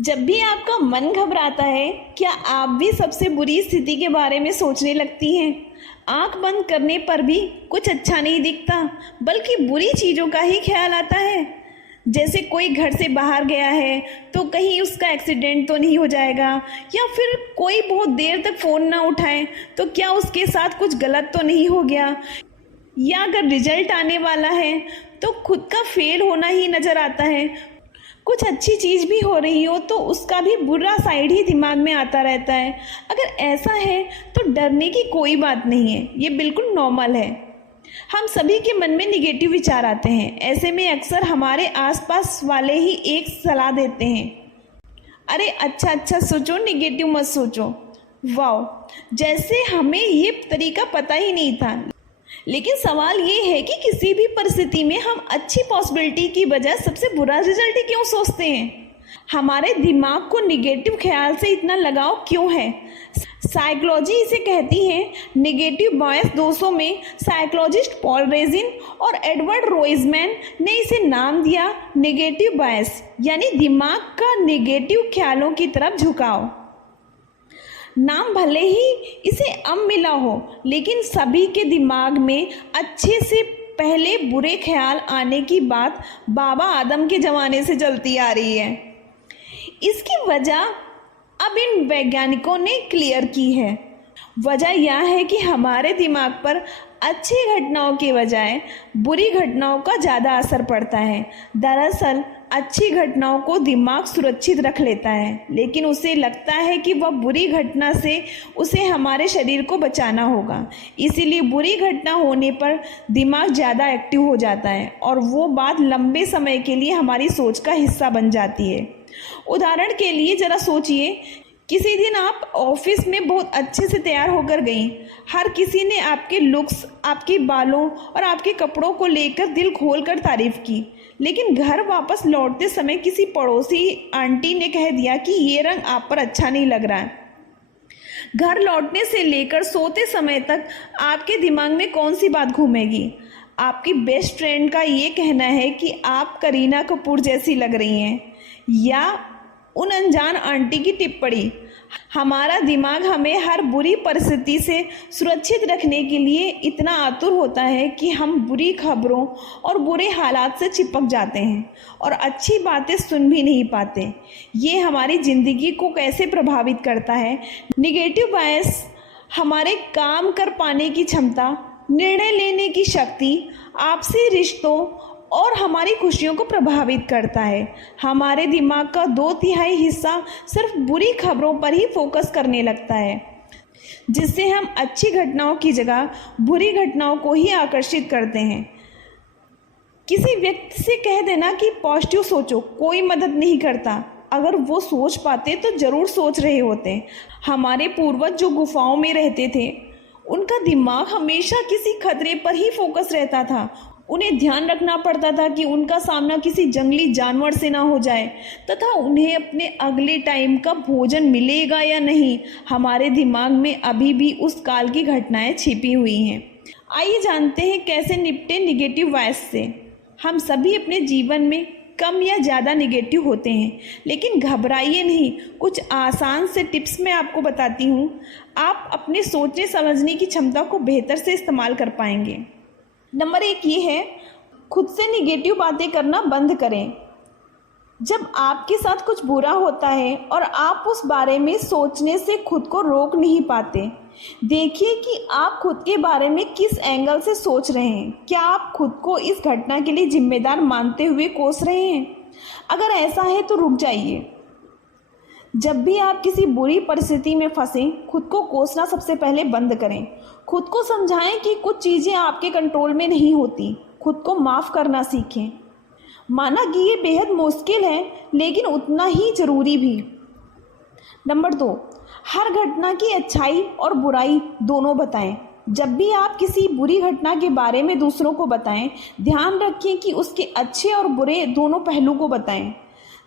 जब भी आपका मन घबराता है, क्या आप भी सबसे बुरी स्थिति के बारे में सोचने लगती हैं? आंख बंद करने पर भी कुछ अच्छा नहीं दिखता, बल्कि बुरी चीज़ों का ही ख्याल आता है। जैसे कोई घर से बाहर गया है तो कहीं उसका एक्सीडेंट तो नहीं हो जाएगा, या फिर कोई बहुत देर तक फ़ोन ना उठाए तो क्या उसके साथ कुछ गलत तो नहीं हो गया, या अगर रिजल्ट आने वाला है तो खुद का फेल होना ही नज़र आता है। कुछ अच्छी चीज़ भी हो रही हो तो उसका भी बुरा साइड ही दिमाग में आता रहता है। अगर ऐसा है तो डरने की कोई बात नहीं है, ये बिल्कुल नॉर्मल है। हम सभी के मन में निगेटिव विचार आते हैं। ऐसे में अक्सर हमारे आसपास वाले ही एक सलाह देते हैं, अरे अच्छा सोचो, निगेटिव मत सोचो। वाह, जैसे हमें ये तरीका पता ही नहीं था। लेकिन सवाल ये है कि किसी भी परिस्थिति में हम अच्छी पॉसिबिलिटी की बजाय सबसे बुरा रिजल्ट ही क्यों सोचते हैं? हमारे दिमाग को निगेटिव ख्याल से इतना लगाव क्यों है? साइकोलॉजी इसे कहती है निगेटिव बायस। 200 में साइकोलॉजिस्ट पॉल रेजिन और एडवर्ड रोइजमैन ने इसे नाम दिया निगेटिव बायस, यानी दिमाग का निगेटिव ख्यालों की तरफ झुकाव। नाम भले ही इसे अब मिला हो, लेकिन सभी के दिमाग में अच्छे से पहले बुरे ख्याल आने की बात बाबा आदम के ज़माने से चलती आ रही है। इसकी वजह अब इन वैज्ञानिकों ने क्लियर की है। वजह यह है कि हमारे दिमाग पर अच्छी घटनाओं के बजाय बुरी घटनाओं का ज़्यादा असर पड़ता है। दरअसल अच्छी घटनाओं को दिमाग सुरक्षित रख लेता है, लेकिन उसे लगता है कि वह बुरी घटना से उसे हमारे शरीर को बचाना होगा। इसीलिए बुरी घटना होने पर दिमाग ज़्यादा एक्टिव हो जाता है और वो बात लंबे समय के लिए हमारी सोच का हिस्सा बन जाती है। उदाहरण के लिए ज़रा सोचिए, किसी दिन आप ऑफिस में बहुत अच्छे से तैयार होकर गई। हर किसी ने आपके लुक्स, आपके बालों और आपके कपड़ों को लेकर दिल खोलकर तारीफ की, लेकिन घर वापस लौटते समय किसी पड़ोसी आंटी ने कह दिया कि ये रंग आप पर अच्छा नहीं लग रहा है। घर लौटने से लेकर सोते समय तक आपके दिमाग में कौन सी बात घूमेगी? आपकी बेस्ट फ्रेंड का ये कहना है कि आप करीना कपूर जैसी लग रही हैं, या उन अनजान आंटी की टिप्पणी। हमारा दिमाग हमें हर बुरी परिस्थिति से सुरक्षित रखने के लिए इतना आतुर होता है कि हम बुरी खबरों और बुरे हालात से चिपक जाते हैं और अच्छी बातें सुन भी नहीं पाते। ये हमारी ज़िंदगी को कैसे प्रभावित करता है? निगेटिव बायस हमारे काम कर पाने की क्षमता, निर्णय लेने की शक्ति, आपसी रिश्तों और हमारी खुशियों को प्रभावित करता है। हमारे दिमाग का 2/3 हिस्सा सिर्फ बुरी खबरों पर ही फोकस करने लगता है, जिससे हम अच्छी घटनाओं की जगह बुरी घटनाओं को ही आकर्षित करते हैं। किसी व्यक्ति से कह देना कि पॉजिटिव सोचो, कोई मदद नहीं करता। अगर वो सोच पाते तो ज़रूर सोच रहे होते। हमारे पूर्वज जो गुफाओं में रहते थे, उनका दिमाग हमेशा किसी खतरे पर ही फोकस रहता था। उन्हें ध्यान रखना पड़ता था कि उनका सामना किसी जंगली जानवर से ना हो जाए, तथा उन्हें अपने अगले टाइम का भोजन मिलेगा या नहीं। हमारे दिमाग में अभी भी उस काल की घटनाएं छिपी हुई हैं। आइए जानते हैं कैसे निपटे निगेटिव बायस से। हम सभी अपने जीवन में कम या ज़्यादा निगेटिव होते हैं, लेकिन घबराइए नहीं। कुछ आसान से टिप्स मैं आपको बताती हूँ। आप अपने सोचने समझने की क्षमता को बेहतर से इस्तेमाल कर पाएंगे। नंबर 1 ये है, खुद से निगेटिव बातें करना बंद करें। जब आपके साथ कुछ बुरा होता है और आप उस बारे में सोचने से खुद को रोक नहीं पाते, देखिए कि आप खुद के बारे में किस एंगल से सोच रहे हैं। क्या आप खुद को इस घटना के लिए जिम्मेदार मानते हुए कोस रहे हैं? अगर ऐसा है तो रुक जाइए। जब भी आप किसी बुरी परिस्थिति में फंसें, खुद को कोसना सबसे पहले बंद करें। खुद को समझाएं कि कुछ चीज़ें आपके कंट्रोल में नहीं होती। खुद को माफ़ करना सीखें। माना कि ये बेहद मुश्किल है, लेकिन उतना ही ज़रूरी भी। नंबर 2, हर घटना की अच्छाई और बुराई दोनों बताएं। जब भी आप किसी बुरी घटना के बारे में दूसरों को बताएं, ध्यान रखें कि उसके अच्छे और बुरे दोनों पहलू को बताएं।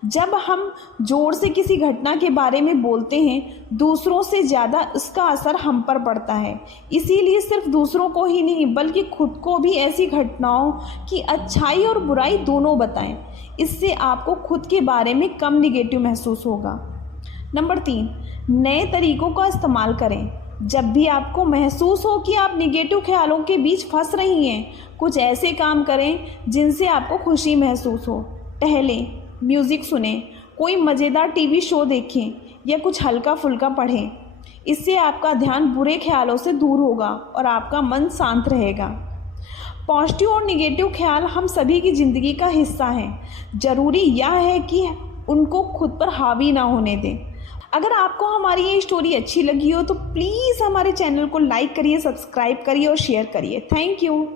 जब हम जोर से किसी घटना के बारे में बोलते हैं, दूसरों से ज़्यादा इसका असर हम पर पड़ता है। इसीलिए सिर्फ दूसरों को ही नहीं बल्कि खुद को भी ऐसी घटनाओं की अच्छाई और बुराई दोनों बताएं। इससे आपको खुद के बारे में कम निगेटिव महसूस होगा। नंबर 3, नए तरीकों का इस्तेमाल करें। जब भी आपको महसूस हो कि आप निगेटिव ख्यालों के बीच फंस रही हैं, कुछ ऐसे काम करें जिनसे आपको खुशी महसूस हो। टहलें, म्यूज़िक सुनें, कोई मज़ेदार टीवी शो देखें या कुछ हल्का फुल्का पढ़ें। इससे आपका ध्यान बुरे ख्यालों से दूर होगा और आपका मन शांत रहेगा। पॉजिटिव और निगेटिव ख्याल हम सभी की ज़िंदगी का हिस्सा हैं। ज़रूरी यह है कि उनको खुद पर हावी ना होने दें। अगर आपको हमारी ये स्टोरी अच्छी लगी हो तो प्लीज़ हमारे चैनल को लाइक करिए, सब्सक्राइब करिए और शेयर करिए। Thank you.